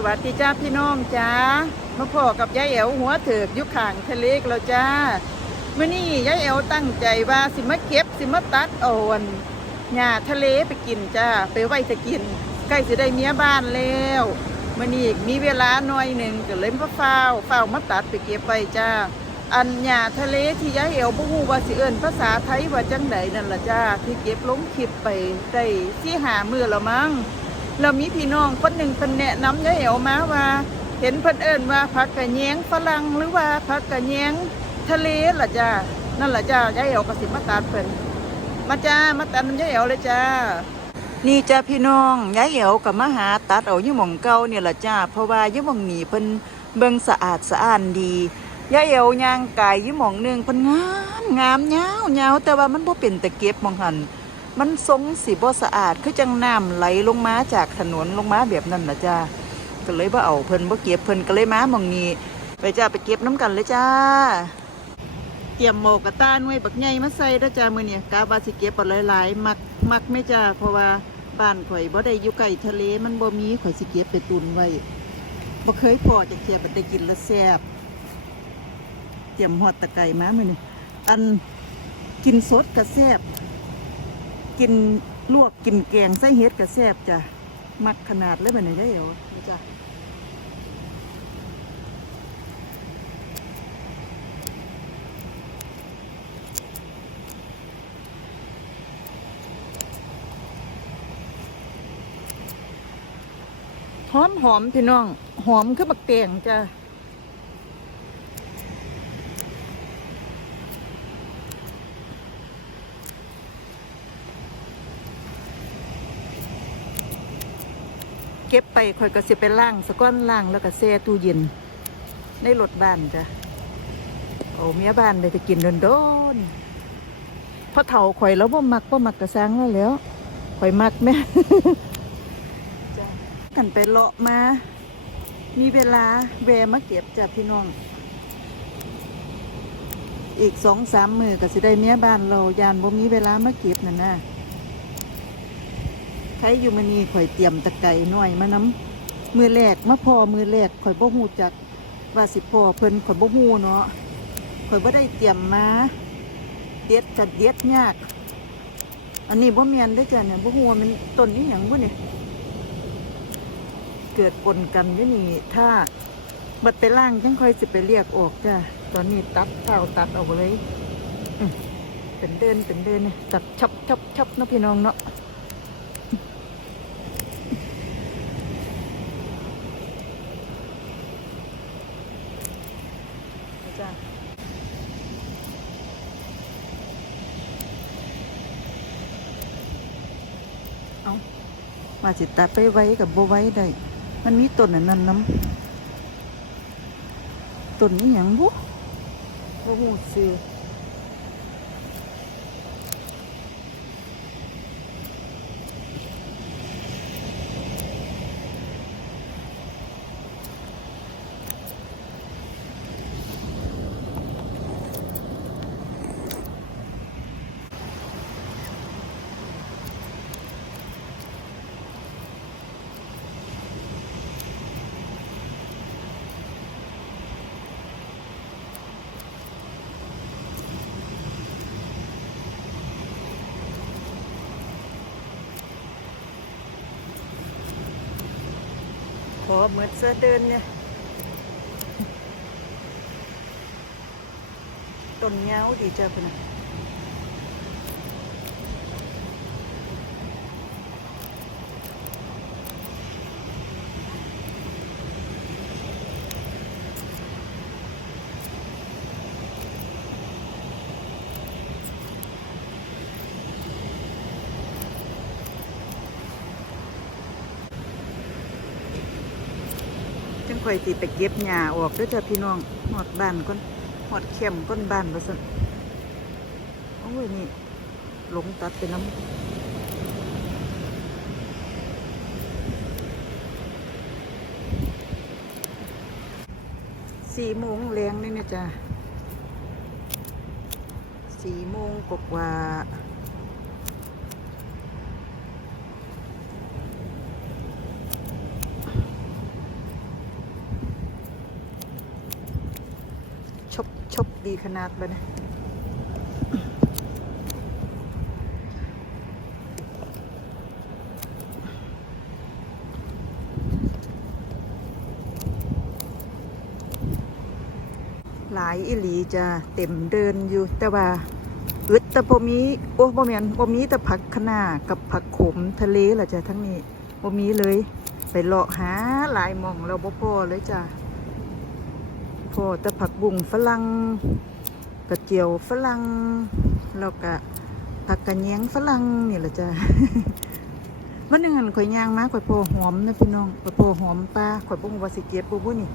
สวัสดีจ้าพี่น้องจ้ามาพ่อกับยายเอ๋วหัวเถิกยุคข่างทะเลกแล้วจ้าเมื่อนี้ยายเอ๋วตั้งใจว่าสิมาเก็บสิมาตัดเอาอันหญ้าทะเลไปกินจ้าไปไว้จะกิน ใกล้จะได้เมียบ้านแล้วมื่อนี้มีเวลาหน่อยหนึ่งก็เลยมาเฝ้าวฝ้ามาตัดไปเก็บไว้จ้า อันหญ้าทะเลที่ยายเอ๋วบ่ฮู้ว่าสิเอิ้นภาษาไทยว่าจังไดนั่นล่ะจ้าที่เก็บลงคลิปไปได้สี่หามือแล้วมั้ง เรามีพี่น้องคนหนึ่งเป็นแนะนำยายเอ๋วมาว่า เห็นเพิ่นเอิ้นว่าผักกะแยงฝรั่งหรือว่าผักกะแยงทะเลล่ะจ้านั่นล่ะจ้ายายเอ๋วก็สิมาตัดเพิ่นมาจ้ามาตัดน้ำยายเอ๋วเลยจ้านี่จ้าพี่น้องยายเอ๋วกับมาหาตัดเอาอยู่หม่องเก่าเนี่ยล่ะจ้าเพราะว่ายู่หม่องนี้เพิ่นเบิ่งสะอาดสะอ้านดียายเอ๋วย่างกายอยู่หม่องหนึ่งเพิ่นงามงามยาวยาวแต่ว่ามันบ่เป็นตะเก็บมองหัน มันทรงสีบ่สะอาดคือจังน้ำไหลลงมาจากถนนลงมาแบบนั้นนะจ้าก็เลยบ่เอาเพิ่นบ่เก็บเพิ่นก็เลยมามองนี้ไปจ้าไปเก็บน้ำกันเลยจ้าเตรียมหมอกกระต้าน่วยบักใหญ่มาใส่แล้วจ้ามื้อนี้กะว่าสิเก็บเอาหลายๆ มักมักไม่จ้าเพราะว่าบ้านข่อยบ่ได้อยู่ใกล้ทะเลมันบ่มีข่อยสิเก็บไปตุนไว้บ่เคยพอจะเก็บได้กินแล้วแซ่บเตรียมฮอดตะไคร้มามื้อนี้อันกินสดก็แซ่บ กินลวกกินแกงไส้เฮ็ดกับแซ่บจ้ะ มักขนาดเลยแบบไหนได้เหรอนะจ้ะหอมหอมพี่น้อง หอมคือบักเตียงจ้ะ เก็บไปค่อยก็สิไปล่างสะก้อนล่างแล้วก็แช่ตู้เย็น ในรถบ้านจ้ะโอ้เมียบ้านเลยจะกินโดนๆเพราะเถ่าข่อยแล้วบ่มักบ่มักกระซังแล้วแล้วข่อยมักแม่กันไปเลาะมา มีเวลาแวมาเก็บจ้ะพี่น้อง อีกสองสามมือก็สิได้เมียบ้านเรายานบ่มีเวลามาเก็บนั่นนะ ใครอยู่มานี่ข่อยเตรียมตะไก่หน่อยมาน้ำมือแรกมาพอมือแรกข่อยบ่ฮู้จักว่าสิพอเพิ่นข่อยบ่ฮู้เนาะข่อยบ่ได้เตรียมมาเด็ดกัดเด็ดยาก อันนี้บ่แม่นได้จ้ะเนี่ยบ่ฮู้ว่ามันต้นนี้หยังบ่เนี่ยเกิดปนกันอยู่นี่ถ้าบัดไปล่างจังค่อยสิไปเรียกออกจ้ะตอนนี้ตัดเท้าตัดออกเลยเป็นเดินเป็นเดินเนี่ยตัดชับชับชับนะพี่น้องเนาะ มาสิตัดไปไว้กับโบไว้ได้ มันมีต้นอันนั้นน้ำต้นนี้อย่างบุโอ้โหซื้อ เหมือนเสื้อเดินเนี่ยต้นเงาดีเจอคุณน่ะ ข่อยสิไปเก็บหญ้าออกด้อจ้ะพี่น้องหอดบ้านก่อนหอดเข้มก้นบ้านว่าซั่นโอ้ยนี่หลงตัดไปน้ำสี่โมงแรงนี่นะจ๊ะสี่โมงกว่าๆ ชบชบ ดีขนาดเลยนะหลายอิหลีจะเต็มเดินอยู่แต่ว่าอึดแต่บ่มีโอ้บ่แม่นบ่มีแต่ผักคะน้ากับผักขมทะเลล่ะจ้ะทั้งนี้บ่มีเลย ไปเลาะหาหลายหม่องแล้วบ่พอเลยจ้ะ อแต่ผักบุ้งฝรั่งกระเจียวฝรั่งแล้วก็ผักกระแยงฝรั่งนี่แหละจ้ะมันนึงหันข่อยย่างมาข่อยโพหอมนะพี่น้องข่อยโพหอมปลาข่อยบ่งวาสิเก็บบ่บุนี่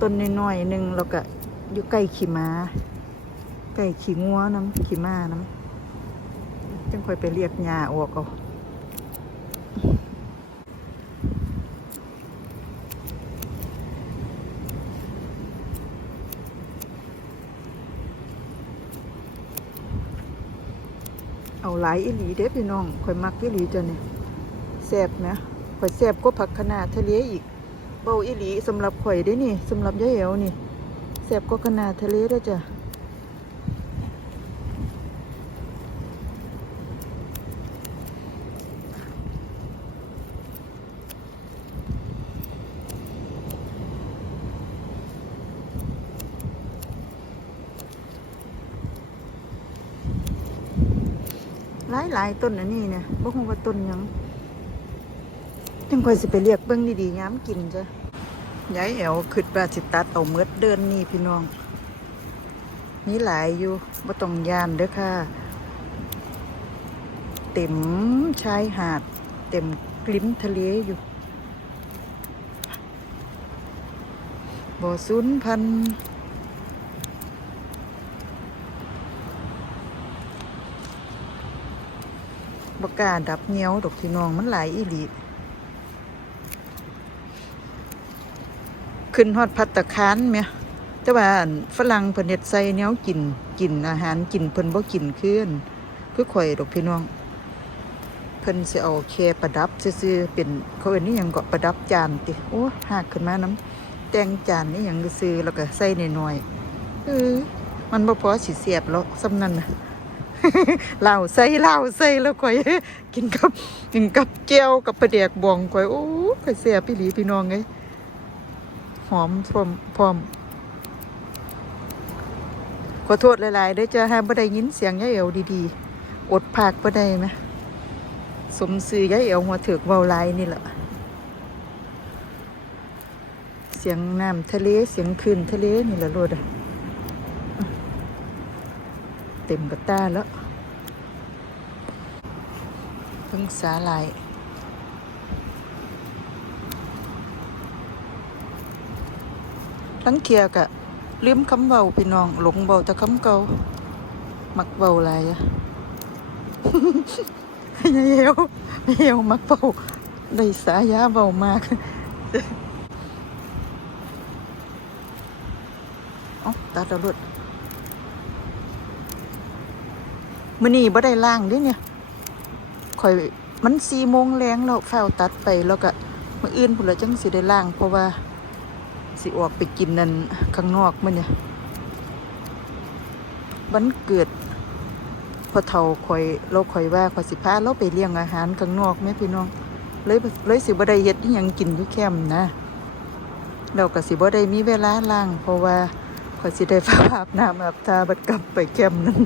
ต้นน้อยๆหนึ่งแล้วก็อยู่ใกล้ขี้ม้าใกล้ขี้งัวน้ำขี้ม้าน้ำจังข่อยไปเรียกหญ้าออกเอาาหลายอีหลีเด้พี่น้องข่อยมักอีหลีจ้ะเนี่ยแซ่บนะข่อยแซ่บก็ผักขนาทะเลอีกเบาอีหลีสำหรับข่อยได้นี่สำหรับยายเอวนี่แซ่บก็ขนาทะเลได้จ้ะ หลายต้นอันนี้เนี่ยบ่คงว่าต้นหยังจังค่อยสิไปเรียกเบิ่งดีๆย้ำกินจ้ะยายแอวคิดว่าสิตัดเอาเมดเดินนี่พี่น้องมีหลายอยู่บ่ต้องยานเด้อค่ะ เต็มชายหาด เต็มกลิ้มทะเลอยู่บ่อสูญพันธุ์ บกาดับเงี้ยวดอกพี่นองมันหลายอีหลีขึ้นฮอดพัตตาคารเมียแต่ว่าฝรั่งเพิ่นเฮ็ดใส่แนวกินกินอาหารกินเพิ่นบ่กินคืนคือข่อยดอกพี่น้อง เพิ่นสิเอาแค่ประดับซื่อๆเป็นเขาเอิ้นนี่หยังก็ประดับจานติโอ้หากขึ้นมาน้ำแต่งจานนี่หยังซื่อแล้วก็ใส่น้อยๆเออมันบ่พอสิเสียบหรอกสำนั้นน่ะ เหล้าใส่เหล้าใส่แล้วข่อยกินกับกินกับเจียวกับปลาแดกบองข่อยโอ้ข่อยเสียพี่หลีพี่น้องไงหอมพร้อมพร้อมขอโทษหลายๆเด้จ้าห้ามบ่ได้ยินเสียงยายเอวดีๆ อดภาคบ่ได้ไหมสมซื่อยายเอวหัวเถือกเว้าลายนี่แหละเสียงน้ำทะเลเสียงคลื่นทะเลนี่แหละโลดอะ เต็มกระตาแล้วเพิ่งสาหลายทั้งเทียกะลืมคำเบาพี่น้อง หลงเบาแต่คำเก่ามักเบาหลายอะยายเอวเอวมักเบาได้สายาเบามากเอ๋อตัดเอารถ มื้อนี้บ่ได้ล่างเด้เนี่ยข่อยมันสี่โมงแรงแล้วฝ้าวตัดไปแล้วก็มื่ออื่นพุ่นละจังสิได้ล่าง เพราะว่าสิออกไปกินนั่นข้างนอกมันเนี่ยวันเกิดพอเฒ่าข่อยเราข่อยว่าข่อยสิพาเราไปเลี้ยงอาหารข้างนอกแม่พี่น้อง เลยเลยสิบ่ได้เฮ็ดอิหยังกินอยู่แคมป์นะเราก็สิบ่ได้มีเวลาล่าง เพราะว่าข่อยสิได้ฟ้าอาบน้ำอาบทาบัดกลับไปแคมป์นั้น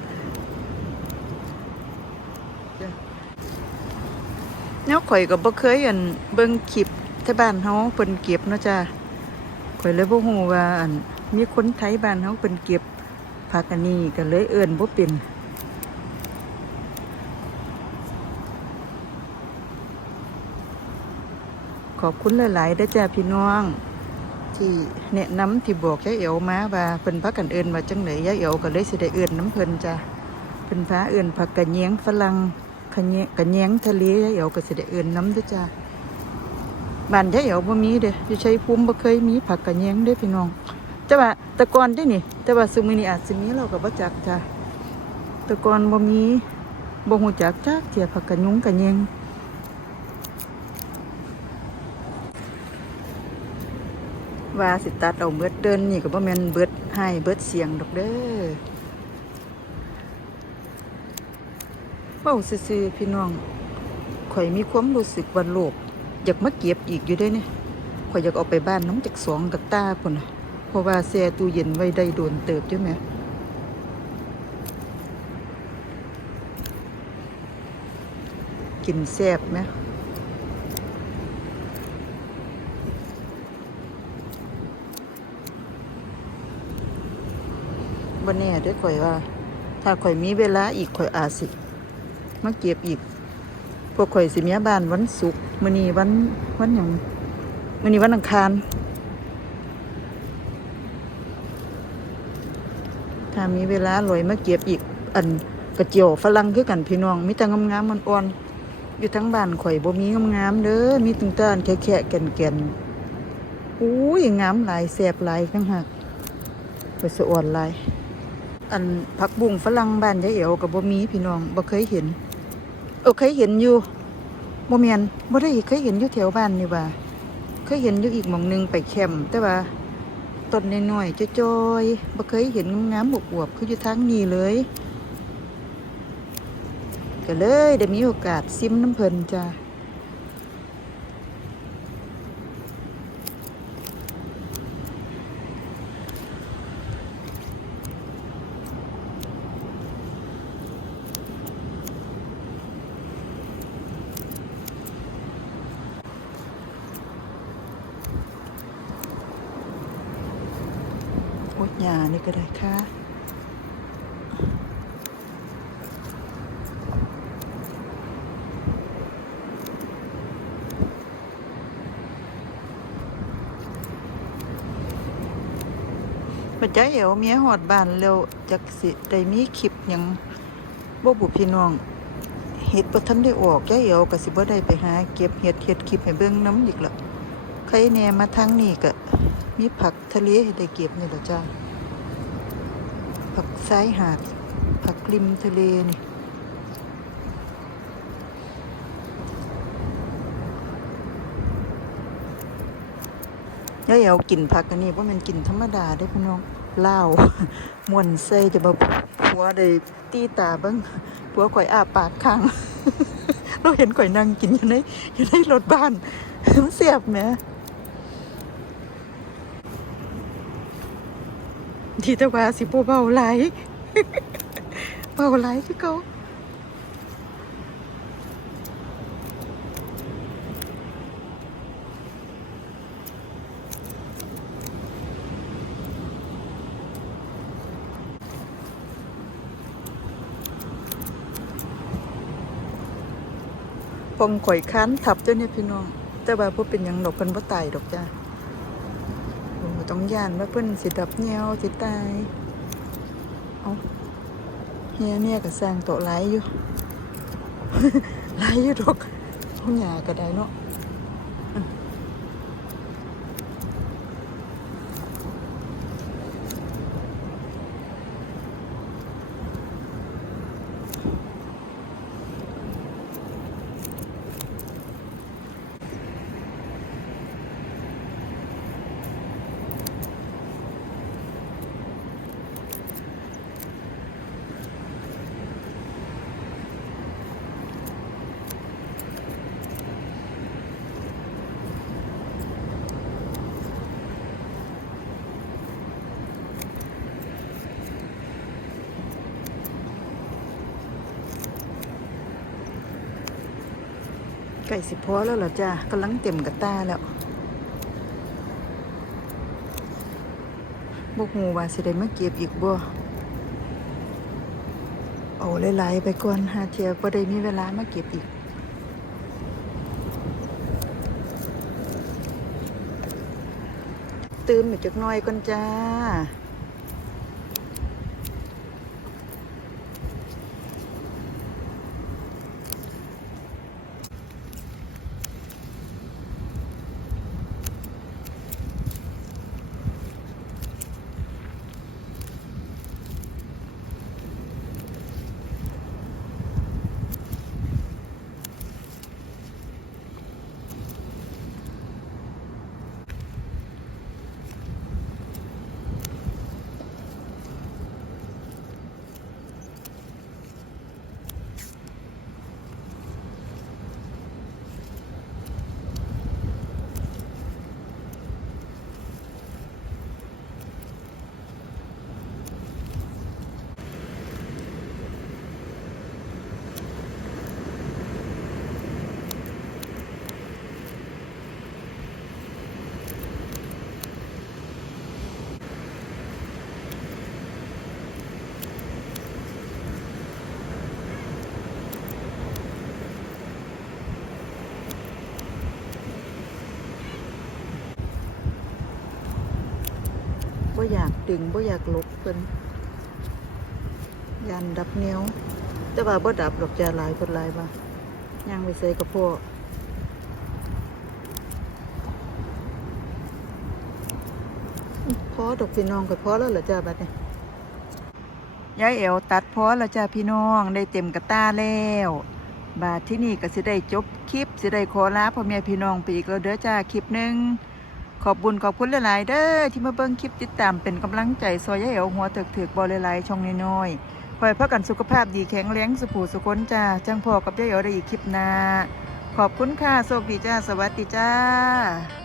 แนวข่อยก็บ่เคยอันเบิ่งคลิปที่บ้านเฮาเพิ่นเก็บเนาะจ้าข่อยเลยบ่ฮู้ว่าอันมีคนไทยบ้านเฮาเพิ่นเก็บผักอันนี้ก็เลยเอิ้นบ่เป็นขอบคุณหลายๆเด้อจ้าพี่น้อง ที่แนะนำที่บอกยายเอ๋วมาว่าเพิ่นพากันเอิ้นว่าจังไดยายเอ๋วก็เลยสิได้เอิ้นน้ำเพิ่นจ้ะเพิ่นพาเอิ้นผักกะแยงฝรั่ง ขะแยงกะแยงทะเลยายเอ๋วก็สิได้เอิ้นน้ำเด้อจ้ะบ้านยายเอ๋วบ่มีเด้ออยู่ชัยภูมิบ่เคยมีผักกะแยงเด้อพี่น้อง แต่ว่าต่ก่อนเด้นี่ แต่ว่าซุมื้อนี้อาจสิมีเราก็บ่จักจ้ะแต่ก่อนบ่มีบ่ฮู้จักจักเทียผักกะยุงกะแยงว่าสิตัดเอาเบิดเดินนี่ก็บ่แม่นเบิดให้เบิดเสียงดอกเด้อ เว้าซื่อๆพี่น้อง ข่อยมีความรู้สึกว่าโลภอยากมาเก็บอีกอยู่เด้เนี่ยข่อยอยากเอาไปบ้านน้ำจากสองกับตาพุ่นเพราะว่าแช่ตู้เย็นไว้ได้โดนเติบใช่ไหมกินแซ่บไหมบ่แน่เด้อข่อยว่า ถ้าข่อยมีเวลาอีกข่อยอาสิ มาเก็บอีก พวกข่อยสิเมียบ้านวันศุกร์มื้อนี้วันวันหยังมื้อนี้วันอังคารถ้ามีเวลาลอยมาเก็บอีก อันกระเจียวฝรั่งคือกันพี่น้องมีแต่งามๆมันอ่อนอยู่ทั้งบ้านข่อยบ่มีงามๆเด้อมีตึงต้านแค่ๆแก่นๆอุ้ยงามหลายแซ่บหลายจังหักไปสะอ่อนหลายอันผักบุ้งฝรั่งบ้านยายเอ๋วกับบ่มีพี่น้องบ่เคยเห็น เออเคยเห็นอยู่โมเมนบ่ได้เคยเห็นอยู่แถวบ้านนี่ว่า เคยเห็นอยู่อีกหม่องหนึงไปแคมป์แต่ว่าต้นน้อยๆจ้อยๆบ่เคยเห็นงามๆอวบๆคืออยู่ทางนี้เลยก็เลยได้มีโอกาสซิมน้ำเพิ่นจ้า โอ๊ยยานี่ก็ได้ค่ะปัจจัยเอวเมียหอดบานเร็วจักสิได้มีคลิปยังบ่บุพี่น้องเฮ็ดบ่ทันได้ออกยายเอวก็สิบ่ได้ไปหา เก็บเฮ็ดเฮ็ดคลิปให้เบิ่งน้ำอีกละใครแน่มาทางนี้ก็มีผักทะเลให้ได้เก็บนี่ล่ะจ้า ผักซ้ายหาด ผักริมทะเลนี่ยายเอากินผักอันนี้ว่ามันกินธรรมดาได้พี่น้องเล่ามวนเซจะมาผัวได้ตีตาบ้างผัวข่อยอาปากค้างเราเห็นข่อยนั่งกินอยู่ในอยู่ในรถบ้านมันเสียบแหม ดีแต่ว่าสิบ่เบาไหลเบาไหลายคือเขาปองข่อยค้านทับเจ้าเนี่ยพี่น้องแต่ว่าพวกเป็นยังดอกเพิ่นบ่ตายดอกจ้า ต้องย่านว่าเพิ่นสิดับเงี้ยวสิตายเอาเฮียเนี่ยก็สร้างโตะหลายอยู่ หลายอยู่ดอกเองหยาก็ได้เนาะ ก่สิพอแล้วเหรอจ้ากำลังเต็มกระตาแล้วบกหูว่าสิได้มาเก็บอีกบ่เอาหลายๆไปก่อนหาเทียบ่ได้มีเวลามาเก็บอีกตื่มอีกจักหน่อยก่อนจ้า ดึงบ่อยากลบเพิ่นยันดับแนวแต่ว่าบ่ดับดอกจ้าหลายคนหลายว่าย่างไปใส่กระเพาะพอดอกพี่น้องก็พอแล้วเหรอจ้าบัดนี้ยายเอ๋วตัดพอแล้วจ้าพี่น้องได้เต็มกระตาแล้ว บาทที่นี่ก็สิได้จบคลิปสิได้ขอลาพ่อแม่พี่น้องไปอีกแล้วเด้อจ้าคลิปหนึ่ง ขอบบุญขอบคุณหลาย ๆ เด้อที่มาเบิ้งคลิปติดตามเป็นกำลังใจซอยยายเอ๋วหัวเถือกเถือกบอลลายๆช่องน้อยๆคอยพักกันสุขภาพดีแข็งแรงสุขูสุขนจ้าจังพอกับยายเอ๋วได้อีกคลิปหน้าขอบคุณค่ะโชคดีจ้าสวัสดีจ้า